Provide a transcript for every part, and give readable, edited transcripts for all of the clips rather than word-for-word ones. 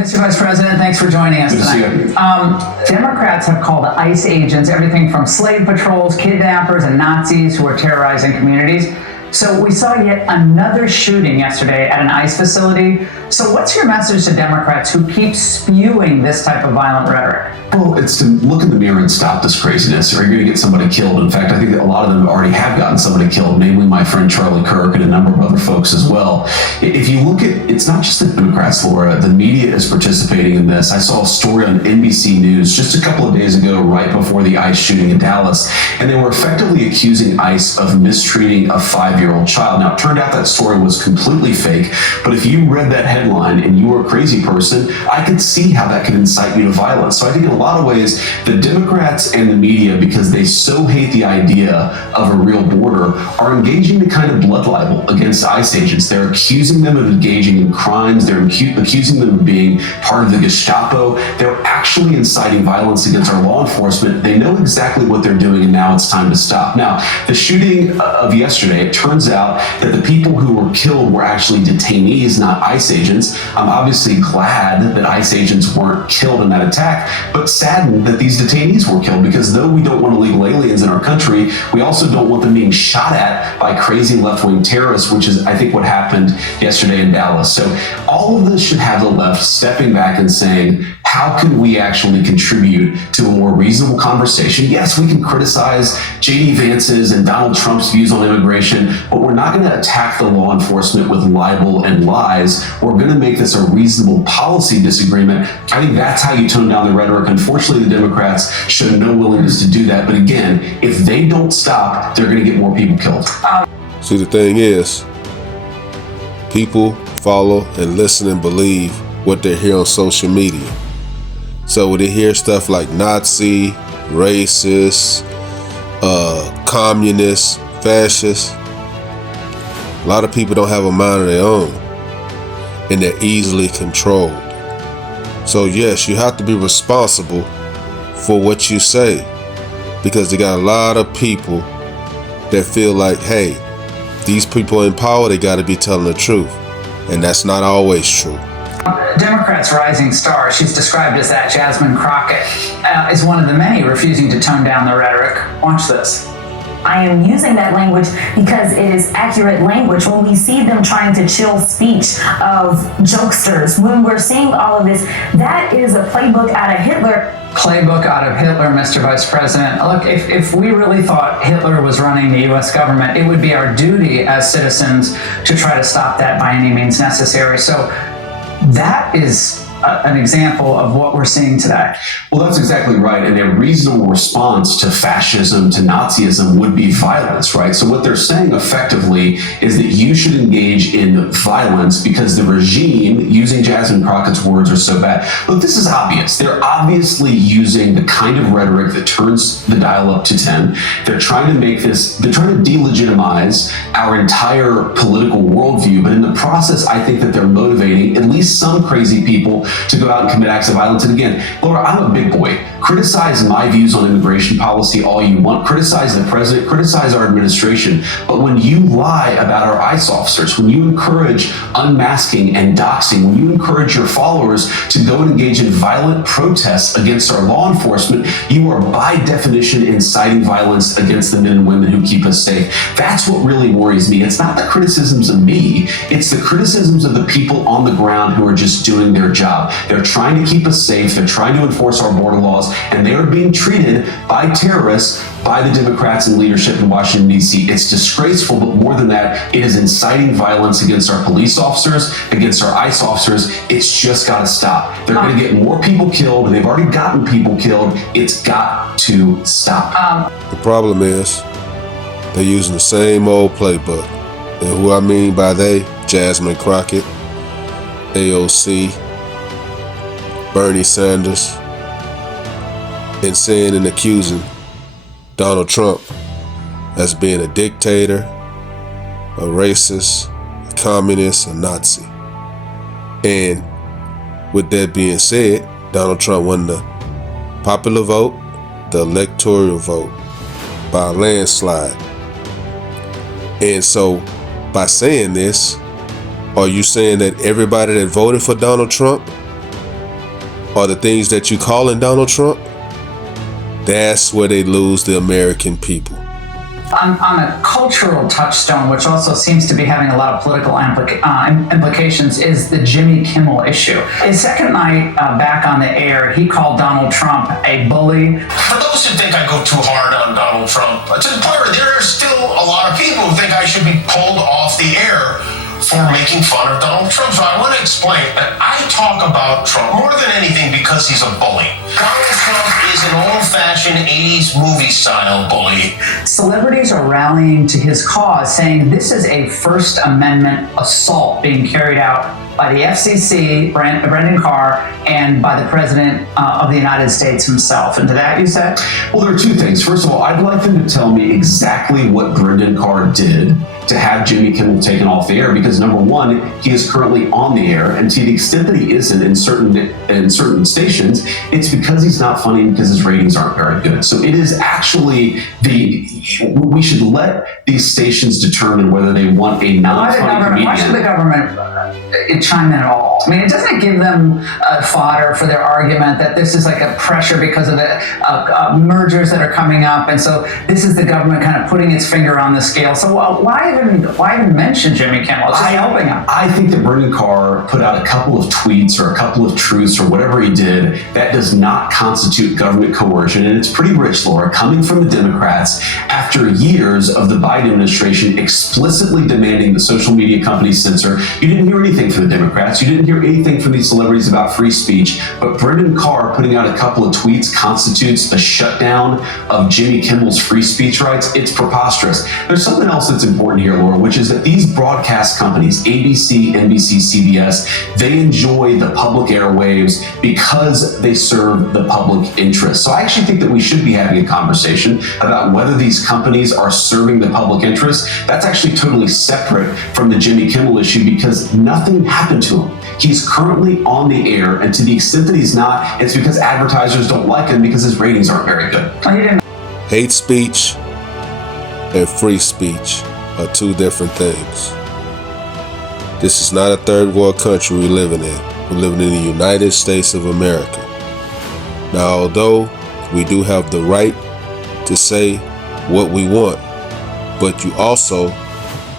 Mr. Vice President, thanks for joining us tonight. Democrats have called ICE agents everything from slave patrols, kidnappers, and Nazis who are terrorizing communities. So we saw yet another shooting yesterday at an ICE facility. So what's your message to Democrats who keep spewing this type of violent rhetoric? Well, it's to look in the mirror and stop this craziness, or you're going to get somebody killed. In fact, I think that a lot of them already have gotten somebody killed, namely my friend Charlie Kirk and a number of other folks as well. If you look at, it's not just the Democrats, Laura, the media is participating in this. I saw a story on NBC News just a couple of days ago, right before the ICE shooting in Dallas, and they were effectively accusing ICE of mistreating a 5-year-old child. Now, it turned out that story was completely fake, but if you read that headline and you were a crazy person, I could see how that could incite you to violence. So I think in a lot of ways, the Democrats and the media, because they so hate the idea of a real border, are engaging in kind of blood libel against ICE agents. They're accusing them of engaging in crimes. They're accusing them of being part of the Gestapo. They're actually inciting violence against our law enforcement. They know exactly what they're doing, and now it's time to stop. Now, the shooting of yesterday, it turns out that the people who were killed were actually detainees, not ICE agents. I'm obviously glad that ICE agents weren't killed in that attack, but saddened that these detainees were killed, because though we don't want illegal aliens in our country, we also don't want them being shot at by crazy left-wing terrorists, which is, I think, what happened yesterday in Dallas. So all of this should have the left stepping back and saying, how can we actually contribute to a more reasonable conversation? Yes, we can criticize JD Vance's and Donald Trump's views on immigration, but we're not going to attack the law enforcement with libel and lies. We're going to make this a reasonable policy disagreement. I think that's how you tone down the rhetoric. Unfortunately, the Democrats show no willingness to do that. But again, if they don't stop, they're going to get more people killed. See, the thing is, people follow and listen and believe what they hear on social media. So when they hear stuff like Nazi, racist, communist, fascist, a lot of people don't have a mind of their own, and they're easily controlled. So yes, you have to be responsible for what you say, because they got a lot of people that feel like, hey, these people in power, they got to be telling the truth, and that's not always true. Democrats' rising star, she's described as that Jasmine Crockett, is one of the many refusing to tone down the rhetoric. Watch this. I am using that language because it is accurate language. When we see them trying to chill speech of jokesters, when we're seeing all of this, that is a playbook out of Hitler. Playbook out of Hitler, Mr. Vice President. Look, if we really thought Hitler was running the U.S. government, it would be our duty as citizens to try to stop that by any means necessary. So that is an example of what we're seeing today. Well, that's exactly right. And a reasonable response to fascism, to Nazism, would be violence, right? So what they're saying effectively is that you should engage in violence because the regime, using Jasmine Crockett's words, are so bad. Look, this is obvious. They're obviously using the kind of rhetoric that turns the dial up to 10. They're trying to make this, they're trying to delegitimize our entire political worldview. But in the process, I think that they're motivating at least some crazy people to go out and commit acts of violence. And again, Laura, I'm a big boy. Criticize my views on immigration policy all you want. Criticize the president, criticize our administration. But when you lie about our ICE officers, when you encourage unmasking and doxing, when you encourage your followers to go and engage in violent protests against our law enforcement, you are by definition inciting violence against the men and women who keep us safe. That's what really worries me. It's not the criticisms of me. It's the criticisms of the people on the ground who are just doing their job. They're trying to keep us safe. They're trying to enforce our border laws, and they are being treated by terrorists, by the Democrats and leadership in Washington, D.C. It's disgraceful, but more than that, it is inciting violence against our police officers, against our ICE officers. It's just got to stop. They're going to get more people killed, and they've already gotten people killed. It's got to stop. The problem is they're using the same old playbook. And who I mean by they, Jasmine Crockett, AOC, Bernie Sanders, and saying and accusing Donald Trump as being a dictator, a racist, a communist, a Nazi. And with that being said, Donald Trump won the popular vote, the electoral vote, by a landslide. And so by saying this, are you saying that everybody that voted for Donald Trump are the things that you calling Donald Trump, that's where they lose the American people. On a cultural touchstone, which also seems to be having a lot of political implications, is the Jimmy Kimmel issue. His second night back on the air, he called Donald Trump a bully. For those who think I go too hard on Donald Trump, to the point where there are still a lot of people who think I should be pulled off the air for making fun of Donald Trump. So I want to explain that I talk about Trump more than anything because he's a bully. Donald Trump is an old-fashioned 80s movie style bully. Celebrities are rallying to his cause, saying this is a First Amendment assault being carried out by the FCC, Brendan Carr, and by the President of the United States himself. And to that you said? Well, there are two things. First of all, I'd like them to tell me exactly what Brendan Carr did to have Jimmy Kimmel taken off the air, because number one, he is currently on the air, and to the extent that he isn't in certain stations, it's because he's not funny and because his ratings aren't very good. So it is actually we should let these stations determine whether they want a non-funny comedian. Why should the government chime in at all? I mean, it doesn't give them fodder for their argument that this is like a pressure because of the mergers that are coming up, and so this is the government kind of putting its finger on the scale. So why even mention Jimmy Kimmel? It's just helping him. I think that Brendan Carr put out a couple of tweets or a couple of truths or whatever he did that does not constitute government coercion, and it's pretty rich, Laura, coming from the Democrats after years of the Biden administration explicitly demanding the social media companies censor. You didn't hear anything from the Democrats. You didn't hear anything from these celebrities about free speech, but Brendan Carr putting out a couple of tweets constitutes a shutdown of Jimmy Kimmel's free speech rights. It's preposterous. There's something else that's important here, Laura, which is that these broadcast companies, ABC, NBC, CBS, they enjoy the public airwaves because they serve the public interest. So I actually think that we should be having a conversation about whether these companies are serving the public interest. That's actually totally separate from the Jimmy Kimmel issue because nothing happened to him. He's currently on the air, and to the extent that he's not, it's because advertisers don't like him because his ratings aren't very good. Hate speech and free speech are two different things. This is not a third world country we're living in. We're living in the United States of America. Now, although we do have the right to say what we want, but you also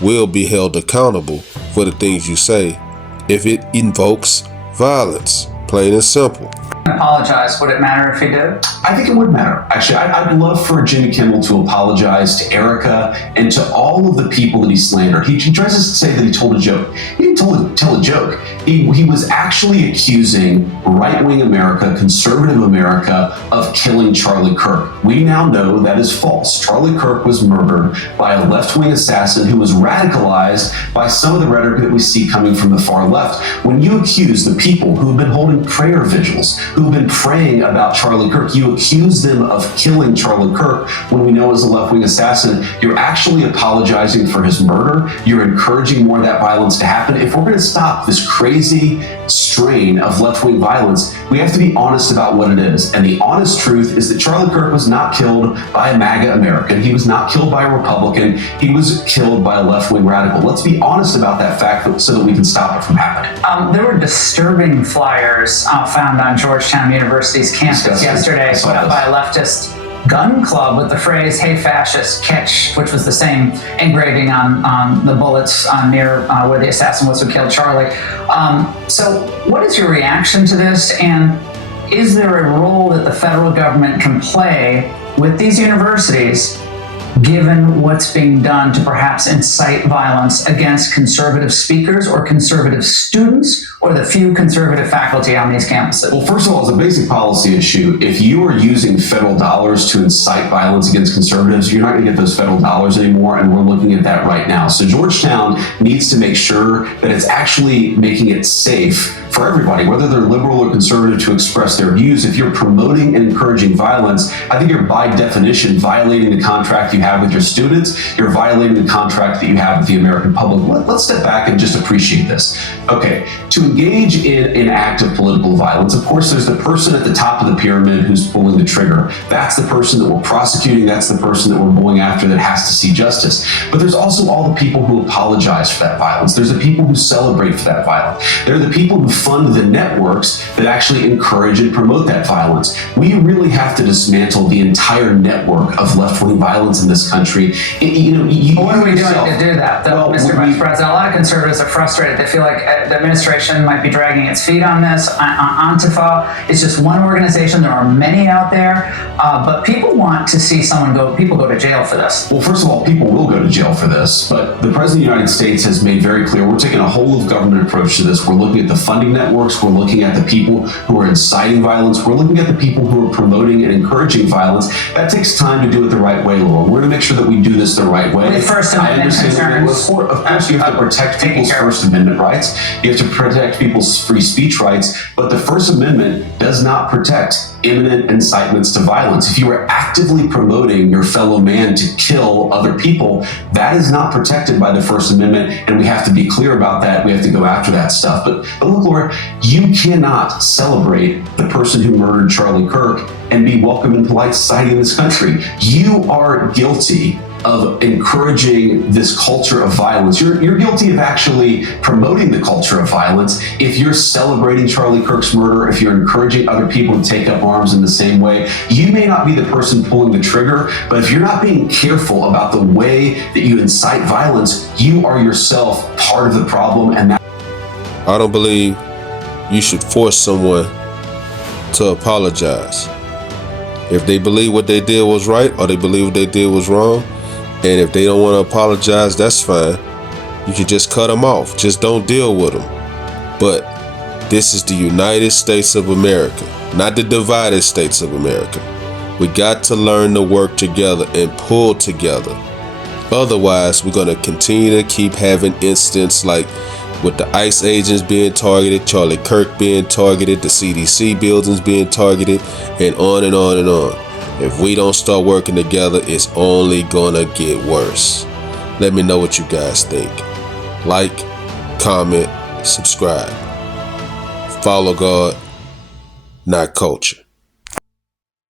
will be held accountable for the things you say if it invokes violence, plain and simple. Apologize. Would it matter if he did? I think it would matter. Actually, I'd love for Jimmy Kimmel to apologize to Erica and to all of the people that he slandered. He tries to say that he told a joke. He didn't tell a joke. He was actually accusing right-wing America, conservative America, of killing Charlie Kirk. We now know that is false. Charlie Kirk was murdered by a left-wing assassin who was radicalized by some of the rhetoric that we see coming from the far left. When you accuse the people who have been holding prayer vigils, who've been praying about Charlie Kirk, you accuse them of killing Charlie Kirk when we know as a left-wing assassin, you're actually apologizing for his murder. You're encouraging more of that violence to happen. If we're going to stop this crazy strain of left-wing violence, we have to be honest about what it is. And the honest truth is that Charlie Kirk was not killed by a MAGA American. He was not killed by a Republican. He was killed by a left-wing radical. Let's be honest about that fact so that we can stop it from happening. There were disturbing flyers found on Georgetown University's campus yesterday, put up by a leftist gun club with the phrase, "Hey fascist, catch," which was the same engraving on the bullets near where the assassin was who killed Charlie. So what is your reaction to this? And is there a role that the federal government can play with these universities given what's being done to perhaps incite violence against conservative speakers or conservative students or the few conservative faculty on these campuses? Well, first of all, as a basic policy issue, if you are using federal dollars to incite violence against conservatives, you're not going to get those federal dollars anymore, and we're looking at that right now. So Georgetown needs to make sure that it's actually making it safe for everybody, whether they're liberal or conservative, to express their views. If you're promoting and encouraging violence, I think you're by definition violating the contract you you have with your students, you're violating the contract that you have with the American public. Let's step back and just appreciate this. Okay, to engage in an act of political violence, of course, there's the person at the top of the pyramid who's pulling the trigger. That's the person that we're prosecuting. That's the person that we're going after that has to see justice. But there's also all the people who apologize for that violence. There's the people who celebrate for that violence. There are the people who fund the networks that actually encourage and promote that violence. We really have to dismantle the entire network of left-wing violence in this country. What are we doing to do that, though, Mr. Vice President? A lot of conservatives are frustrated. They feel like the administration might be dragging its feet on this. Antifa is just one organization. There are many out there, but people want to see people go to jail for this. Well, first of all, people will go to jail for this, but the President of the United States has made very clear we're taking a whole of government approach to this. We're looking at the funding networks. We're looking at the people who are inciting violence. We're looking at the people who are promoting and encouraging violence. That takes time to do it the right way, Laura. We're going to make sure that we do this the right way. With First Amendment concerns. Of course, you have to protect people's First Amendment rights. You have to protect people's free speech rights. But the First Amendment does not protect imminent incitements to violence. If you are actively promoting your fellow man to kill other people, that is not protected by the First Amendment, and we have to be clear about that. We have to go after that stuff. But look, Laura, you cannot celebrate the person who murdered Charlie Kirk and be welcome in polite society in this country. You are guilty of encouraging this culture of violence. You're guilty of actually promoting the culture of violence if you're celebrating Charlie Kirk's murder, if you're encouraging other people to take up arms in the same way. You may not be the person pulling the trigger, but if you're not being careful about the way that you incite violence, you are yourself part of the problem. And that I don't believe you should force someone to apologize. If they believe what they did was right or they believe what they did was wrong, and if they don't want to apologize, that's fine. You can just cut them off. Just don't deal with them. But this is the United States of America, not the divided states of America. We got to learn to work together and pull together. Otherwise, we're going to continue to keep having incidents like with the ICE agents being targeted, Charlie Kirk being targeted, the CDC buildings being targeted, and on and on and on. If we don't start working together, it's only gonna get worse. Let me know what you guys think. Like, comment, subscribe. Follow God, not culture.